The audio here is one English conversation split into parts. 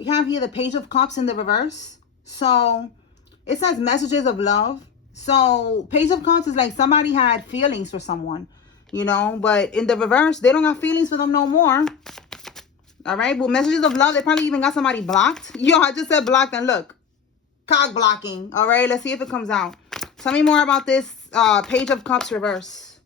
We have here the Page of Cups in the reverse. So it says messages of love. So Page of Cups is like somebody had feelings for someone, you know, but in the reverse, they don't have feelings for them no more. All right. Well, messages of love, they probably even got somebody blocked. Yo, I just said blocked and look, cock blocking. All right. Let's see if it comes out. Tell me more about this Page of Cups reverse.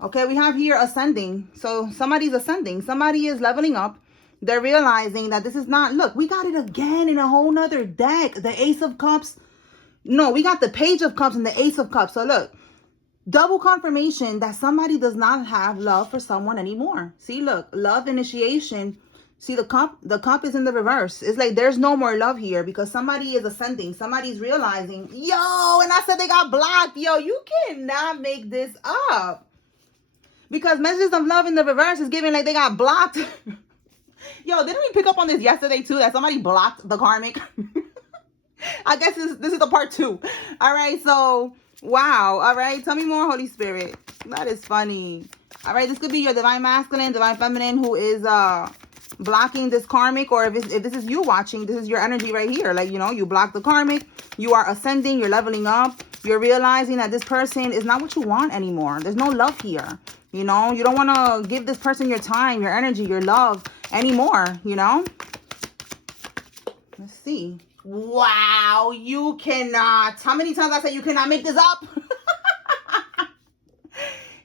Okay. We have here ascending. So somebody's ascending. Somebody is leveling up. They're realizing that this is not, look, we got it again in a whole nother deck. The Ace of Cups. No, we got the Page of Cups and the Ace of Cups. So look, double confirmation that somebody does not have love for someone anymore. See, look, love initiation. See, the cup is in the reverse. It's like there's no more love here because somebody is ascending. Somebody's realizing, yo, and I said they got blocked. Yo, you cannot make this up. Because messages of love in the reverse is giving like they got blocked. Yo, didn't we pick up on this yesterday too? That somebody blocked the karmic? I guess this is the part 2. All right, so, wow. All right, tell me more, Holy Spirit. That is funny. All right, this could be your divine masculine, divine feminine who is blocking this karmic. Or if this is you watching, this is your energy right here. Like, you know, you block the karmic. You are ascending. You're leveling up. You're realizing that this person is not what you want anymore. There's no love here. You know, you don't want to give this person your time, your energy, your love anymore, you know? Let's see. Wow, you cannot. How many times I said you cannot make this up?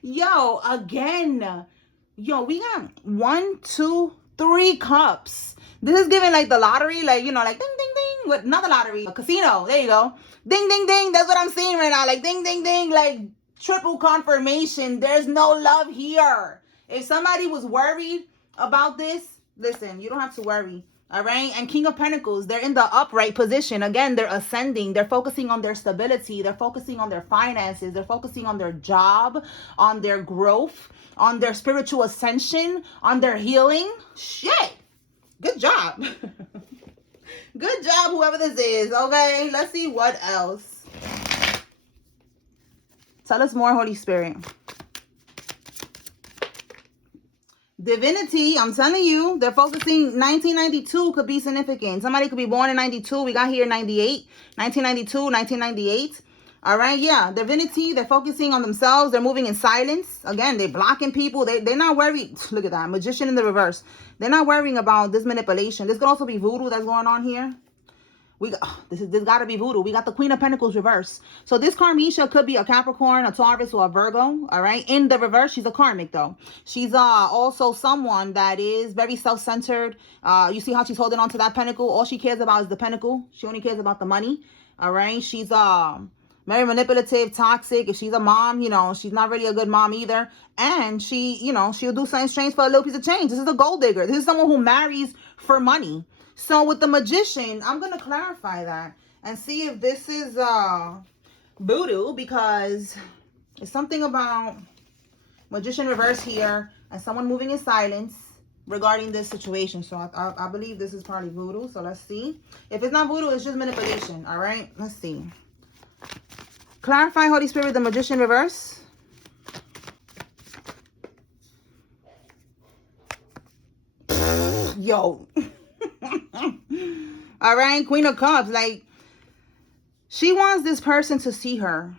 Yo, again. Yo, we got 1, 2, 3 cups. This is giving like the lottery, like, you know, like ding, ding, ding. What? Not the lottery, a casino. There you go. Ding, ding, ding. That's what I'm seeing right now. Like ding, ding, ding. Like triple confirmation. There's no love here. If somebody was worried about this, listen, you don't have to worry. All right. And King of Pentacles, they're in the upright position. Again, they're ascending. They're focusing on their stability. They're focusing on their finances. They're focusing on their job, on their growth, on their spiritual ascension, on their healing. Shit. Good job. Good job, whoever this is. Okay. Let's see what else. Tell us more, Holy Spirit. Divinity, I'm telling you, they're focusing. 1992 could be significant. Somebody could be born in 92. We got here 98, 1992, 1998. All right, yeah. Divinity, they're focusing on themselves. They're moving in silence. Again, they're blocking people. They're not worried. Look at that. Magician in the reverse. They're not worrying about this manipulation. This could also be voodoo that's going on here. This got to be voodoo. We got the Queen of Pentacles reverse. So this Karmisha could be a Capricorn, a Taurus, or a Virgo. All right. In the reverse, she's a karmic though. She's also someone that is very self-centered. You see how she's holding on to that pentacle. All she cares about is the pentacle. She only cares about the money. All right. She's very manipulative, toxic. If she's a mom, you know, she's not really a good mom either. And she, you know, she'll do something strange for a little piece of change. This is a gold digger. This is someone who marries for money. So with the Magician, I'm going to clarify that and see if this is voodoo, because it's something about Magician reverse here and someone moving in silence regarding this situation. So I believe this is probably voodoo. So let's see. If it's not voodoo, it's just manipulation. All right. Let's see. Clarify, Holy Spirit, the Magician reverse. Yo. All right, Queen of Cups, like she wants this person to see her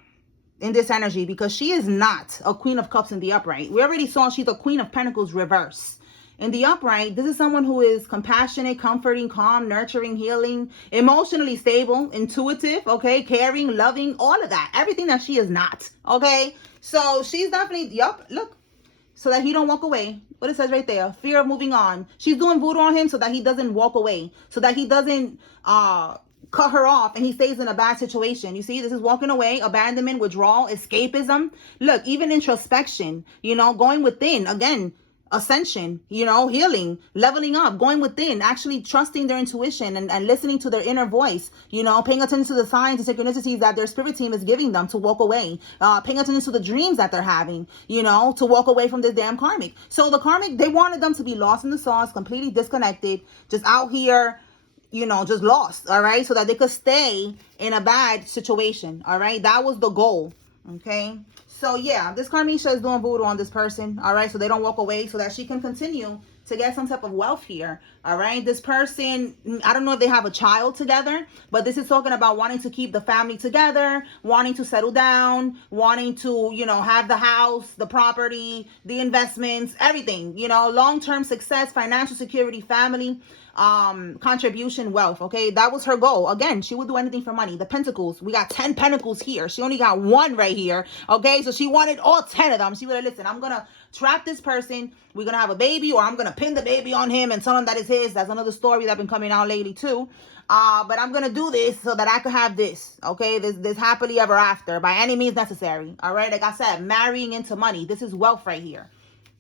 in this energy because she is not a Queen of Cups in the upright. We already saw she's a Queen of Pentacles reverse. In the upright, this is someone who is compassionate, comforting, calm, nurturing, healing, emotionally stable, intuitive, okay, caring, loving, all of that. Everything that she is not, okay? So she's definitely, yup, look, so that he don't walk away. What it says right there, fear of moving on. She's doing voodoo on him so that he doesn't walk away, so that he doesn't cut her off and he stays in a bad situation. You see, this is walking away, abandonment, withdrawal, escapism. Look, even introspection, you know, going within, again, ascension, you know, healing, leveling up, going within, actually trusting their intuition and listening to their inner voice, you know, paying attention to the signs and synchronicities that their spirit team is giving them to walk away, paying attention to the dreams that they're having, you know, to walk away from this damn karmic. So the karmic, they wanted them to be lost in the sauce, completely disconnected, just out here, you know, just lost, all right, so that they could stay in a bad situation, all right? That was the goal, okay? So yeah, this Karmisha is doing voodoo on this person, all right? So they don't walk away, so that she can continue to get some type of wealth here. All right, this person, I don't know if they have a child together, but this is talking about wanting to keep the family together, wanting to settle down, wanting to, you know, have the house, the property, the investments, everything, you know, long-term success, financial security, family, contribution, wealth. Okay, that was her goal. Again, she would do anything for money. The pentacles, we got 10 pentacles here. She only got one right here. Okay, so she wanted all 10 of them. She would have, listen, I'm gonna trap this person, we're gonna have a baby, or I'm gonna pin the baby on him and tell him that it's his. That's another story that's been coming out lately too. But I'm gonna do this so that I could have this. Okay, this happily ever after by any means necessary. All right, like I said, marrying into money. This is wealth right here.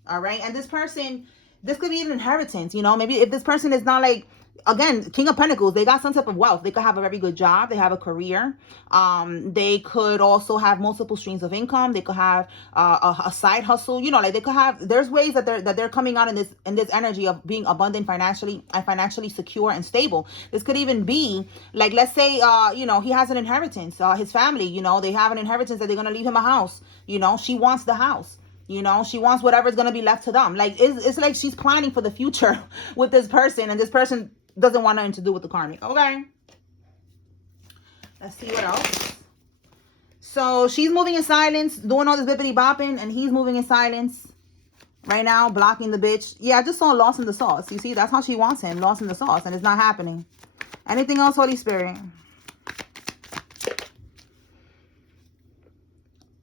All right, and this person, this could be an inheritance. You know, maybe if this person is not like, again, King of Pentacles, they got some type of wealth. They could have a very good job. They have a career. They could also have multiple streams of income. They could have a side hustle. You know, like they could have. There's ways that they're coming out in this energy of being abundant financially and financially secure and stable. This could even be like, let's say, you know, he has an inheritance. His family, you know, they have an inheritance that they're gonna leave him a house. You know, she wants the house. You know, she wants whatever's going to be left to them. Like, it's like she's planning for the future with this person. And this person doesn't want nothing to do with the karmic. Okay. Let's see what else. So she's moving in silence, doing all this bippity bopping. And he's moving in silence right now, blocking the bitch. Yeah, I just saw lost in the sauce. You see, that's how she wants him. Lost in the sauce. And it's not happening. Anything else, Holy Spirit?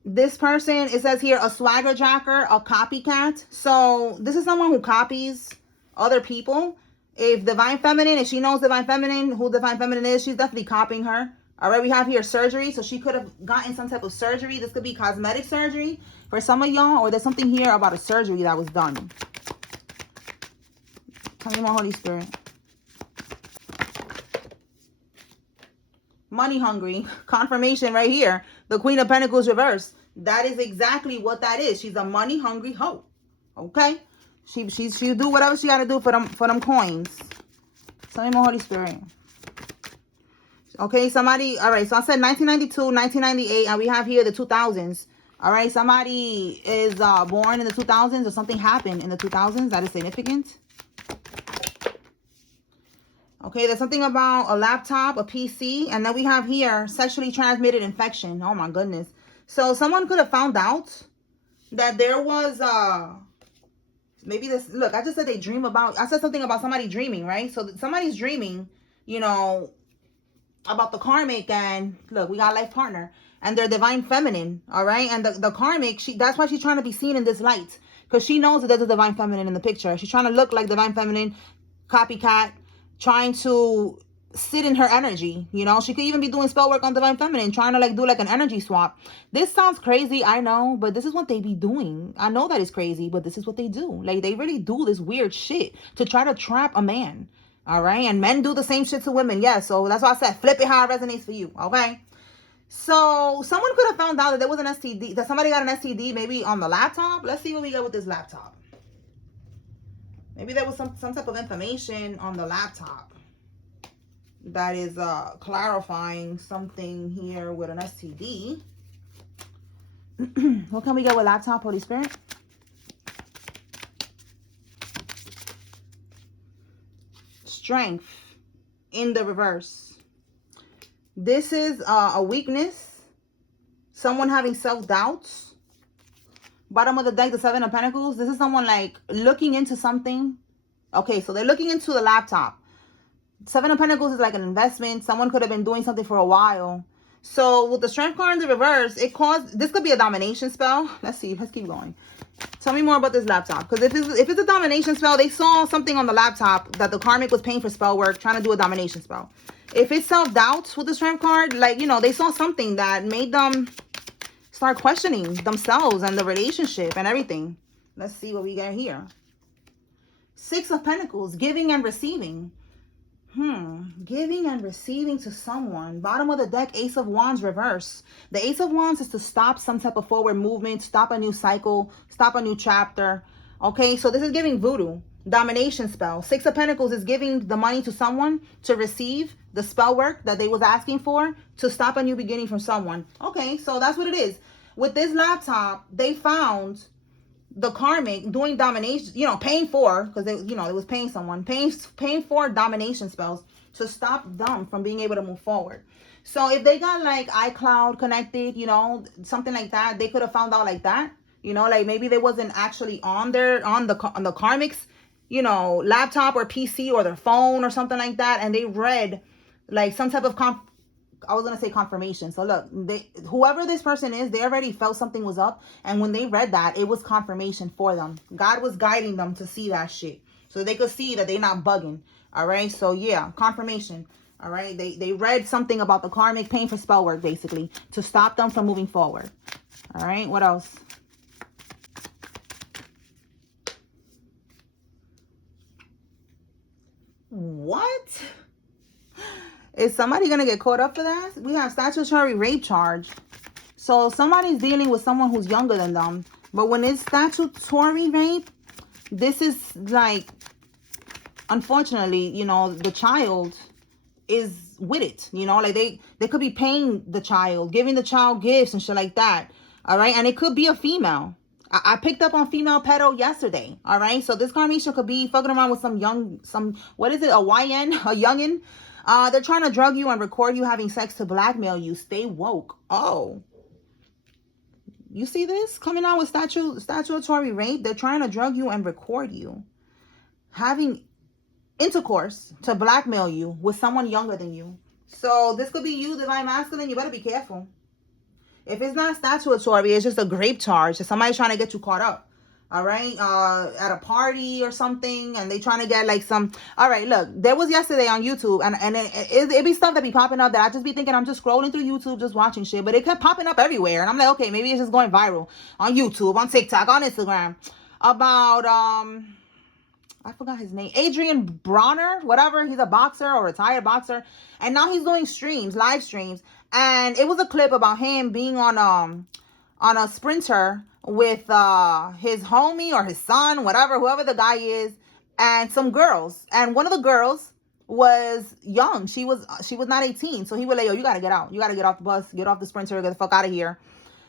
This person, it says here, a swagger jacker, a copycat. So this is someone who copies other people. If Divine Feminine, if she knows Divine Feminine, who Divine Feminine is, she's definitely copying her. All right, we have here surgery. So she could have gotten some type of surgery. This could be cosmetic surgery for some of y'all, or there's something here about a surgery that was done. Tell me more, Holy Spirit. Money hungry. Confirmation right here. The Queen of Pentacles reversed. That is exactly what that is. She's a money hungry hoe. Okay? She'll do whatever she gotta do for them coins. Tell me more, Holy Spirit. Okay, somebody, all right, so I said 1992, 1998, and we have here the 2000s. All right, somebody is born in the 2000s, or something happened in the 2000s that is significant. Okay, there's something about a laptop, a PC, and then we have here sexually transmitted infection. Oh my goodness. So someone could have found out that there was maybe this, look, I just said they dream about, I said something about somebody dreaming, right? So somebody's dreaming, you know, about the karmic, and look, we got life partner and their divine feminine. All right, and the karmic, that's why she's trying to be seen in this light, because she knows that there's a divine feminine in the picture. She's trying to look like divine feminine, copycat, trying to sit in her energy. You know, she could even be doing spell work on divine feminine, trying to like do like an energy swap. This sounds crazy, I know, but this is what they be doing. I know that it's crazy, but this is what they do. Like, they really do this weird shit to try to trap a man. All right, and men do the same shit to women. Yeah, so that's why I said flip it how it resonates for you. Okay, so someone could have found out that there was an STD, that somebody got an STD maybe on the laptop. Let's see what we get with this laptop. Maybe there was some type of information on the laptop that is clarifying something here with an STD. What can we get with laptop, Holy Spirit? Strength in the reverse. This is a weakness. Someone having self-doubts. Bottom of the deck, the Seven of Pentacles. This is someone like looking into something. Okay, so they're looking into the laptop. Seven of Pentacles is like an investment. Someone could have been doing something for a while. So with the Strength card in the reverse, it caused, this could be a domination spell. Let's see, let's keep going. Tell me more about this laptop. Because if it's a domination spell, they saw something on the laptop that the karmic was paying for spell work, trying to do a domination spell. If it's self-doubt with the Strength card, like, you know, they saw something that made them start questioning themselves and the relationship and everything. Let's see what we get here. Six of Pentacles, giving and receiving. Giving and receiving to someone. Bottom of the deck, Ace of Wands reverse. The Ace of Wands is to stop some type of forward movement, stop a new cycle, stop a new chapter. Okay, so this is giving voodoo, domination spell. Six of Pentacles is giving the money to someone to receive the spell work that they was asking for, to stop a new beginning from someone. Okay, so that's what it is. With this laptop, they found the karmic doing domination, you know, paying for, because they, you know, it was paying someone, paying for domination spells to stop them from being able to move forward. So if they got like iCloud connected, you know, something like that, they could have found out like that. You know, like maybe they wasn't actually on the karmic's, you know, laptop or PC or their phone or something like that, and they read like some type of I was gonna say confirmation. So look, whoever this person is, they already felt something was up, and when they read that, it was confirmation for them. God was guiding them to see that shit, so they could see that they're not bugging. All right, so yeah, confirmation. All right, they read something about the karmic paying for spell work, basically, to stop them from moving forward. All right, what else? What? Is somebody going to get caught up for that? We have statutory rape charge. So somebody's dealing with someone who's younger than them. But when it's statutory rape, this is like, unfortunately, you know, the child is with it. You know, like they could be paying the child, giving the child gifts and shit like that. All right. And it could be a female. I picked up on female pedo yesterday. All right. So this karmisha could be fucking around with what is it? A YN, a youngin. They're trying to drug you and record you having sex to blackmail you. Stay woke. Oh, you see this coming out with statutory rape? They're trying to drug you and record you having intercourse to blackmail you with someone younger than you. So this could be you, divine masculine. You better be careful. If it's not statutory, it's just a grape charge. If somebody's trying to get you caught up. All right, at a party or something, and they trying to get like some. All right, look, there was yesterday on YouTube, and it be stuff that be popping up that I just be thinking I'm just scrolling through YouTube, just watching shit, but it kept popping up everywhere, and I'm like, okay, maybe it's just going viral on YouTube, on TikTok, on Instagram, about I forgot his name, Adrian Bronner, whatever. He's a boxer or retired boxer, and now he's doing live streams, and it was a clip about him being on a sprinter with his homie or his son, whoever the guy is, and some girls. And one of the girls was young. She was not 18. So he was like, yo, you gotta get out. You gotta get off the bus, get off the sprinter, get the fuck out of here.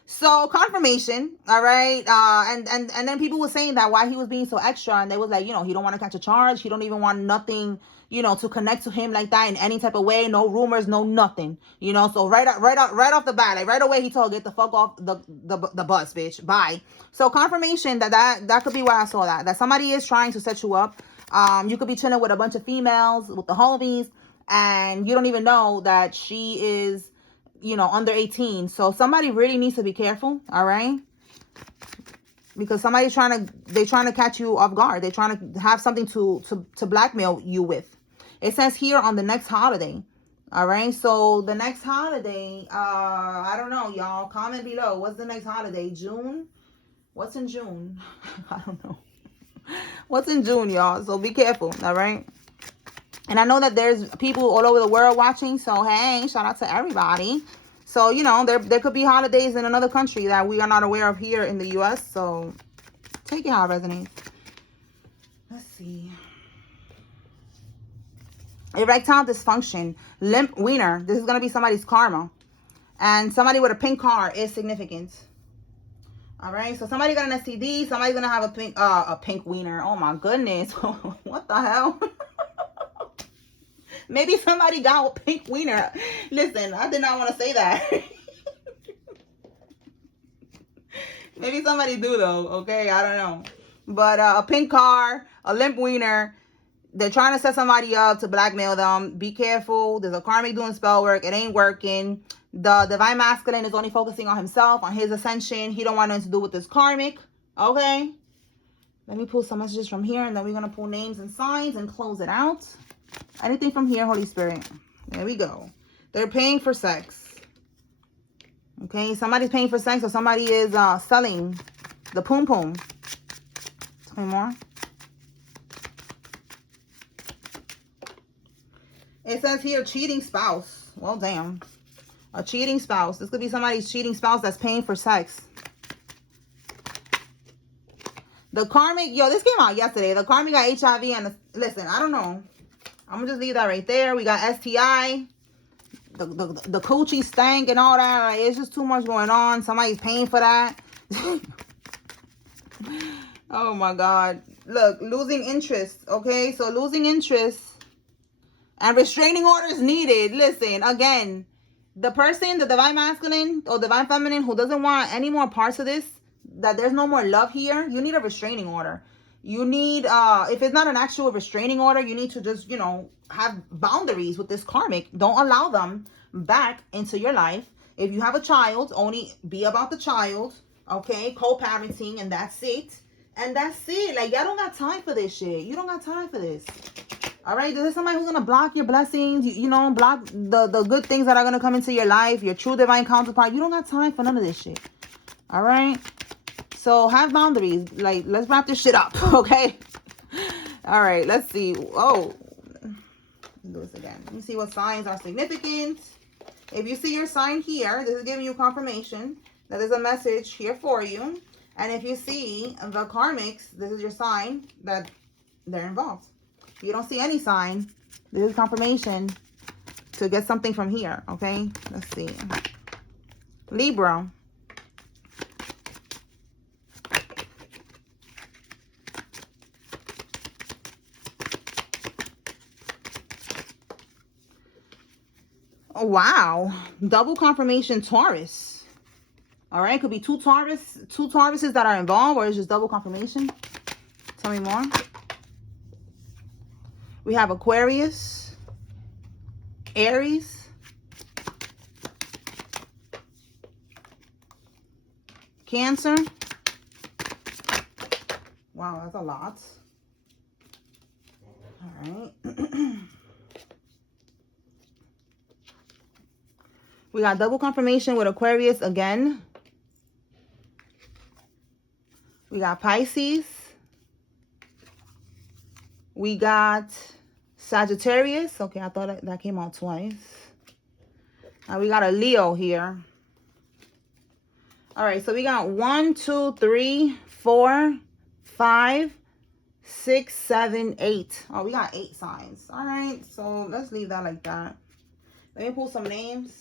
So confirmation, all right. And then people were saying that why he was being so extra, and they was like, you know, he don't want to catch a charge. He don't even want nothing, you know, to connect to him like that in any type of way. No rumors, no nothing, you know. So right off the bat, like right away, he told, get the fuck off the bus, bitch. Bye. So confirmation that could be why I saw that somebody is trying to set you up. You could be chilling with a bunch of females, with the homies, and you don't even know that she is, you know, under 18. So somebody really needs to be careful. All right, because somebody's trying to catch you off guard. They're trying to have something to blackmail you with. It says here on the next holiday. All right, so the next holiday, I don't know, y'all. Comment below. What's the next holiday? June? What's in June? I don't know. What's in June, y'all? So be careful. All right. And I know that there's people all over the world watching. So, hey, shout out to everybody. So, you know, there could be holidays in another country that we are not aware of here in the U.S. So, take it how it resonates. Let's see. Erectile dysfunction. Limp wiener. This is going to be somebody's karma. And somebody with a pink car is significant. All right. So, somebody got an STD. Somebody's going to have a pink wiener. Oh, my goodness. What the hell? Maybe somebody got a pink wiener. Listen, I did not want to say that. Maybe somebody do though. Okay, I don't know. But a pink car, a limp wiener. They're trying to set somebody up to blackmail them. Be careful. There's a karmic doing spell work. It ain't working. The divine masculine is only focusing on himself, on his ascension. He don't want nothing to do with this karmic. Okay. Let me pull some messages from here, and then we're going to pull names and signs and close it out. Anything from here, Holy Spirit. There we go. They're paying for sex. Okay, somebody's paying for sex, or somebody is selling the poom poom. Tell me more. It says here, cheating spouse. Well, damn. A cheating spouse. This could be somebody's cheating spouse that's paying for sex. The karmic, yo, this came out yesterday. The karmic got HIV and listen, I don't know. I'm gonna just leave that right there. We got STI, the coochie stank and all that. Like, it's just too much going on. Somebody's paying for that. Oh my God. Look, losing interest. Okay, so losing interest and restraining orders needed. Listen, again, the person, the divine masculine or divine feminine who doesn't want any more parts of this, that there's no more love here, you need a restraining order. You need, if it's not an actual restraining order, you need to just, you know, have boundaries with this karmic. Don't allow them back into your life. If you have a child, only be about the child, okay? Co-parenting, and that's it. And that's it. Like, y'all don't got time for this shit. You don't got time for this. All right, there's somebody who's going to block your blessings, you know, block the good things that are going to come into your life, your true divine counterpart. You don't got time for none of this shit. All right? So have boundaries. Like, let's wrap this shit up, okay? All right, let's see. Oh, do this again. Let me see what signs are significant. If you see your sign here, this is giving you confirmation that there's a message here for you. And if you see the karmics, this is your sign that they're involved. If you don't see any sign, this is confirmation to get something from here, okay? Let's see. Libra. Oh, wow. Double confirmation Taurus. All right, could be two Tauruses that are involved, or it's just double confirmation. Tell me more. We have Aquarius, Aries, Cancer. Wow, that's a lot. All right. We got double confirmation with Aquarius again. We got Pisces. We got Sagittarius. Okay, I thought that came out twice. Now we got a Leo here. All right, so we got 1, 2, 3, 4, 5, 6, 7, 8. Oh, we got 8 signs. All right, so let's leave that like that. Let me pull some names.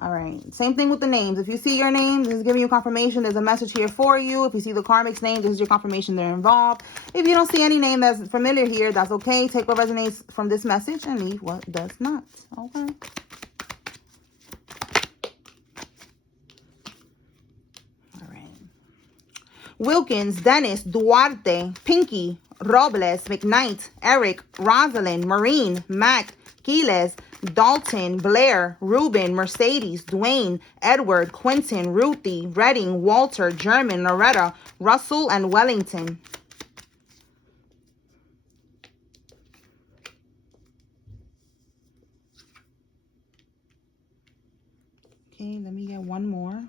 All right, same thing with the names. If you see your name, this is giving you confirmation. There's a message here for you. If you see the karmic's name, this is your confirmation they're involved. If you don't see any name that's familiar here, that's okay. Take what resonates from this message and leave what does not. Okay. All right. Wilkins, Dennis, Duarte, Pinky, Robles, McKnight, Eric, Rosalind, Marine, Mac, Quiles, Dalton, Blair, Ruben, Mercedes, Dwayne, Edward, Quentin, Ruthie, Redding, Walter, German, Loretta, Russell, and Wellington. Okay, let me get one more.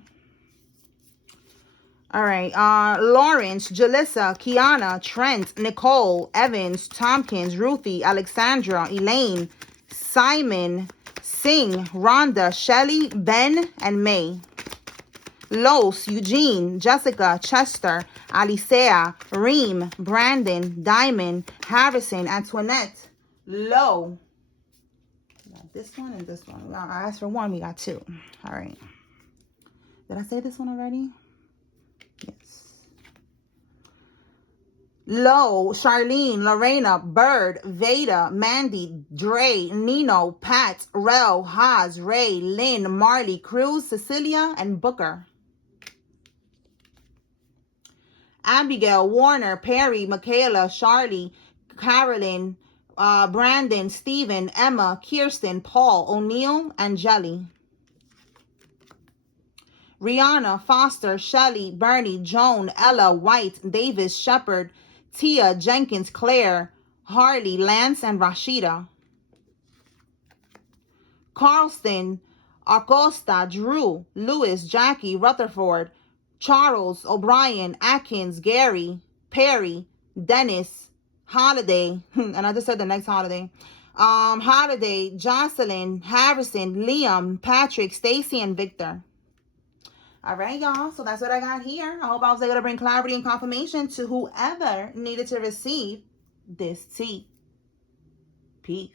All right, Lawrence, Jalissa, Kiana, Trent, Nicole, Evans, Tompkins, Ruthie, Alexandra, Elaine, Simon, Singh, Rhonda, Shelly, Ben, and May. Los, Eugene, Jessica, Chester, Alicea, Reem, Brandon, Diamond, Harrison, Antoinette, Low. We got this one and this one. I asked for one, we got 2. All right. Did I say this one already? Yes. Lo, Charlene, Lorena, Bird, Veda, Mandy, Dre, Nino, Pat, Rel, Haas, Ray, Lynn, Marley, Cruz, Cecilia, and Booker. Abigail, Warner, Perry, Michaela, Charlie, Carolyn, Brandon, Stephen, Emma, Kirsten, Paul, O'Neill, and Jelly. Rihanna, Foster, Shelley, Bernie, Joan, Ella, White, Davis, Shepard, Tia, Jenkins, Claire, Harley, Lance, and Rashida. Carlston, Acosta, Drew, Lewis, Jackie, Rutherford, Charles, O'Brien, Atkins, Gary, Perry, Dennis, Holiday, and I just said the next Holiday. Holiday, Jocelyn, Harrison, Liam, Patrick, Stacy, and Victor. All right, y'all. So that's what I got here. I hope I was able to bring clarity and confirmation to whoever needed to receive this tea. Peace.